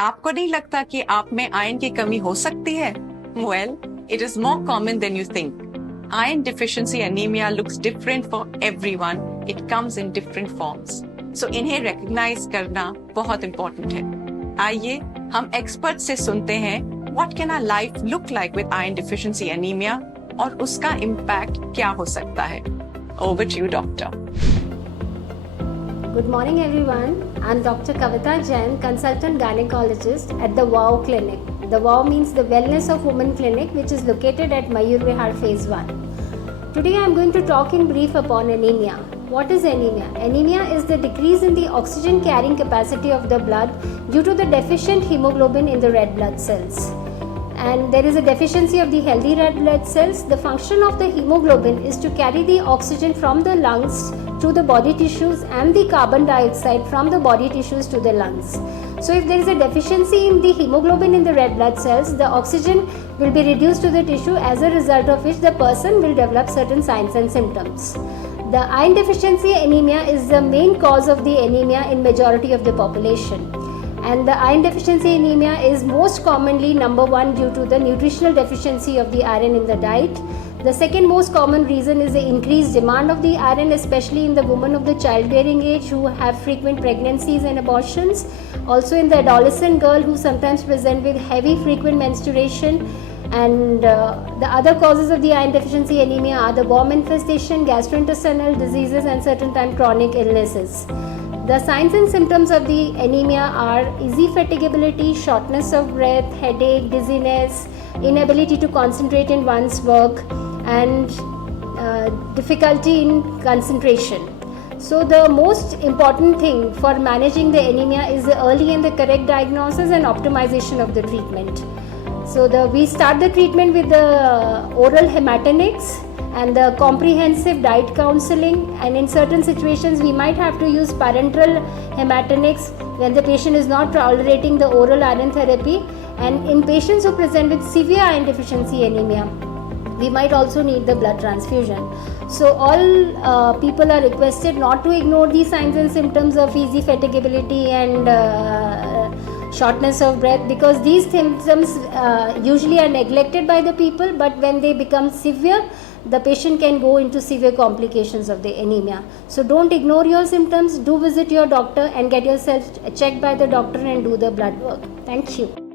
आपको नहीं लगता कि आप में आयरन की कमी हो सकती है? Well, it is more common than you think. Iron deficiency anemia looks different for everyone. It comes in different forms. So इन्हें recognize करना बहुत important है. आइए हम एक्सपर्ट से सुनते हैं What can our life look like with iron deficiency anemia और उसका impact क्या हो सकता है? Over to you, doctor. Good morning everyone. I'm Dr. Kavita Jain, consultant gynecologist at the WOW clinic. The WOW means the Wellness of Women clinic, which is located at Mayur Vihar phase 1. Today I'm going to talk in brief upon anemia. What is anemia? Anemia is the decrease in the oxygen carrying capacity of the blood due to the deficient hemoglobin in the red blood cells. And there is a deficiency of the healthy red blood cells. The function of the hemoglobin is to carry the oxygen from the lungs to the body tissues and the carbon dioxide from the body tissues to the lungs. So if there is a deficiency in the hemoglobin in the red blood cells, the oxygen will be reduced to the tissue, as a result of which the person will develop certain signs and symptoms. The iron deficiency anemia is the main cause of the anemia in majority of the population. And the iron deficiency anemia is most commonly number one due to the nutritional deficiency of the iron in the diet. The second most common reason is the increased demand of the iron, especially in the women of the childbearing age who have frequent pregnancies and abortions. Also in the adolescent girl who sometimes present with heavy frequent menstruation. And the other causes of the iron deficiency anemia are the worm infestation, gastrointestinal diseases and certain time chronic illnesses. The signs and symptoms of the anemia are easy fatigability, shortness of breath, headache, dizziness, inability to concentrate in one's work, and difficulty in concentration. So the most important thing for managing the anemia is the early and the correct diagnosis and optimization of the treatment. So we start the treatment with the oral hematinics and the comprehensive diet counseling, and in certain situations we might have to use parenteral hematinics when the patient is not tolerating the oral iron therapy, and in patients who present with severe iron deficiency anemia we might also need the blood transfusion. So all people are requested not to ignore these signs and symptoms of easy fatigability and shortness of breath, because these symptoms usually are neglected by the people, but when they become severe the patient can go into severe complications of the anemia. So don't ignore your symptoms, do visit your doctor and get yourself checked by the doctor and do the blood work. Thank you.